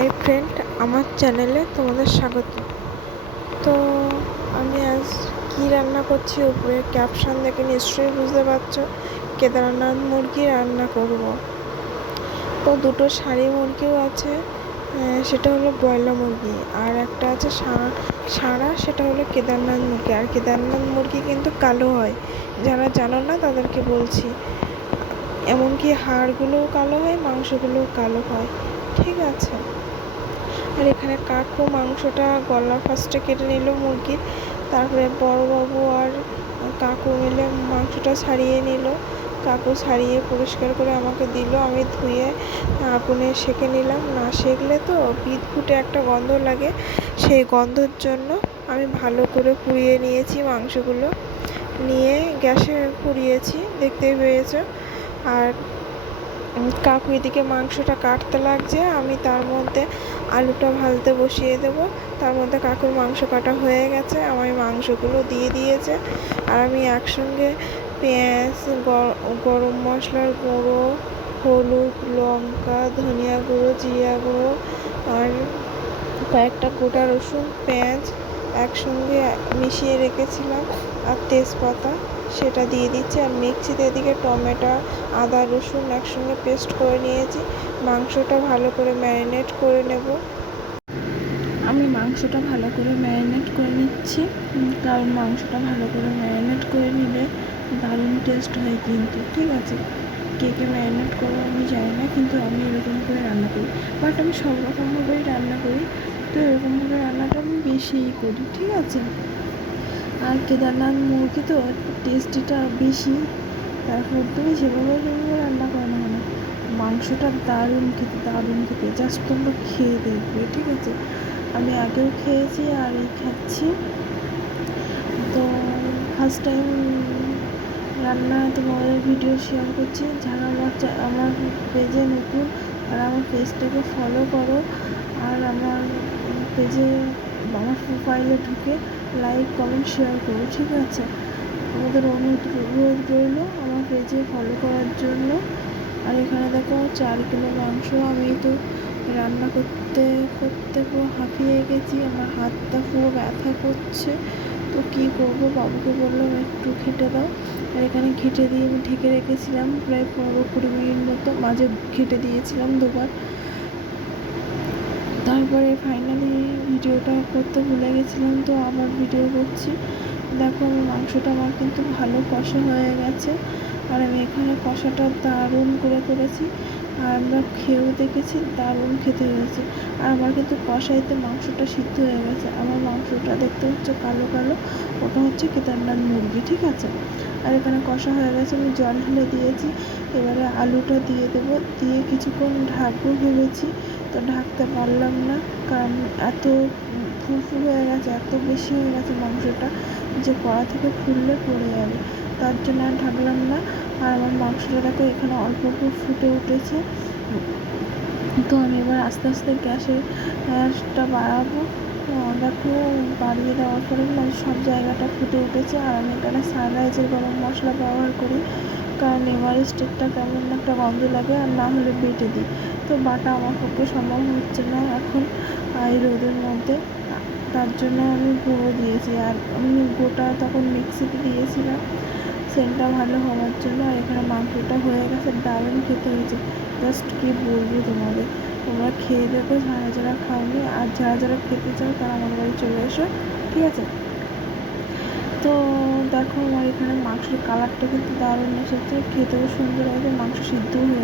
Hi friend, আমার চ্যানেলে তোমাদের স্বাগত। তো আমি আজ কি রান্না করছি উপরে ক্যাপশন দেখে নিশ্চয়ই বুঝতে পারছো। কেদারনাথ মুরগি রান্না করব। তো দুটো শাড়ি মুরগিও আছে, সেটা হলো ব্রয়লার মুরগি, আর একটা আছে সারা, সেটা হলো কেদারনাথ মুরগি। আর কেদারনাথ মুরগি কিন্তু কালো হয়, যারা জানো না তাদেরকে বলছি। এমনকি হাড়গুলোও কালো হয়, মাংসগুলোও কালো হয়, ঠিক আছে। আর এখানে কাকু মাংসটা গলা ফার্স্টে কেটে নিল মুরগির, তারপরে বড়বাবু আর কাকু মিলে মাংসটা ছাড়িয়ে নিল। কাকু ছাড়িয়ে পরিষ্কার করে আমাকে দিল, আমি ধুয়ে আগুনে সেঁকে নিলাম। না সেঁকলে তো বিদঘুটে একটা গন্ধ লাগে, সেই গন্ধর জন্য আমি ভালো করে পুড়িয়ে নিয়েছি মাংসগুলো, নিয়ে গ্যাসে পুড়িয়েছি, দেখতেই পেয়েছো। আর কাকু এদিকে মাংসটা কাটতে লাগছে, আমি তার মধ্যে আলুটা ভাজতে বসিয়ে দেব। তার মধ্যে কাকুর মাংস কাটা হয়ে গেছে, আমার মাংসগুলো দিয়ে দিয়েছে। আর আমি একসঙ্গে পেঁয়াজ, গরম মশলার গুঁড়ো, হলুদ, লঙ্কা, ধনিয়া গুঁড়ো, জিরা গুঁড়ো আর কয়েকটা গোটা রসুন, পেঁয়াজ একসঙ্গে মিশিয়ে রেখেছিলাম, আর তেজপাতা, সেটা দিয়ে দিচ্ছি। আর মিক্সিতে এদিকে টমেটো, আদা, রসুন একসঙ্গে পেস্ট করে নিয়েছি। মাংসটা ভালো করে ম্যারিনেট করে নেব। আমি মাংসটা ভালো করে ম্যারিনেট করে নিচ্ছি, কারণ মাংসটা ভালো করে ম্যারিনেট করে নিলে দারুণ টেস্ট হয় কিন্তু, ঠিক আছে। কে কে ম্যারিনেট করো আমি জানি না, কিন্তু আমি এরকম করে রান্না করি। বাট আমি সব রকমভাবেই রান্না করি, তো এরকমভাবে রান্নাটা আমি বেশিই করি, ঠিক আছে। আর কেদারনাথ মুরগি তো টেস্টিটা বেশি, তারপর তুমি যেভাবে রান্না করো না কেন, মাংসটা দারুণ খেতে, জাস্ট তোমরা খেয়ে দেখবে, ঠিক আছে। আমি আগেও খেয়েছি আর এই খাচ্ছি। তো ফার্স্ট টাইম রান্না তোমাদের ভিডিও শেয়ার করছি। যারা আমার পেজে নতুন, আর আমার পেজটাকে ফলো করো, আর আমার পেজে আমার প্রোফাইলে ঢুকে লাইক, কমেন্ট, শেয়ার করো, ঠিক আছে। আমাদের অনুরোধ রইল আমার পেজে ফলো করার জন্য। আর এখানে দেখো 4 কিলো মাংস, আমি তো রান্না করতে পুরো হাঁপিয়ে গেছি, আমার হাতটা পুরো ব্যথা করছে। তো কী করবো, বাবুকে বললাম একটু ঘেঁটে দাও। আর এখানে ঘেঁটে দিয়ে আমি ঢেকে রেখেছিলাম প্রায় 15-20 মিনিট মতো, মাঝে ঘেঁটে দিয়েছিলাম দুবার। তারপরে ফাইনালি ভিডিওটা করতে ভুলে গেছিলাম, তো আবার ভিডিও করছি। দেখো আমি মাংসটা আমার কিন্তু ভালো কষা হয়ে গেছে, আর আমি এখানে কষাটা দারুণ করে করেছি, আর আমরা খেয়েও দেখেছি, দারুণ খেতে হয়েছে। আর আমার কিন্তু কষাইতে মাংসটা সিদ্ধ হয়ে গেছে। আমার মাংসটা দেখতে হচ্ছে কালো কালো, ওটা হচ্ছে কেদারনাথ মুরগি, ঠিক আছে। আর এখানে কষা হয়ে গেছে, আমি জল ঢেলে দিয়েছি। এবারে আলুটা দিয়ে দেবো, দিয়ে কিছুক্ষণ ঢাকবো ভেবেছি, তো ঢাকতে পারলাম না, কারণ এত ফুরফুর হয়ে গেছে, এত বেশি হয়ে গেছে মাংসটা, যে কড়া থেকে ফুললে পড়ে যাবে, তার জন্য আর ঢাকলাম না। আর আমার মাংসটা দেখো এখানে অল্প অল্প ফুটে উঠেছে। তো আমি এবার আস্তে আস্তে গ্যাসটা বাড়াবো। দেখো বাড়িয়ে দেওয়ার পরে মানে সব জায়গাটা ফুটে উঠেছে। আর আমি এখানে সানরাইজের গরম মশলা ব্যবহার করি, কারণ এভারেস্টেরটা কেমন একটা গন্ধ লাগে, আর না হলে বেটে দিই। তো বাটা আমার পক্ষে সম্ভব হচ্ছে না এখন এই রোদের মধ্যে, তার জন্য আমি গুঁড়ো দিয়েছি। আর আমি গোটা তখন মিক্সিতে দিয়েছিলাম সেন্টটা ভালো হওয়ার জন্য। আর এখানে মাংসটা হয়ে গেছে, দারুণ খেতে হয়েছে, জাস্ট কী বলবো তোমাদের। তোমরা খেয়ে দেখো যারা যারা খাওনি, আর যারা যারা খেতে চাও তারা আমার বাড়ি চলে এসো, ঠিক আছে। তো দেখো আমার এখানে মাংসের কালারটা কিন্তু দারুণ এসেছে, খেতেও সুন্দর হয়েছে, মাংস সিদ্ধও হয়েছে।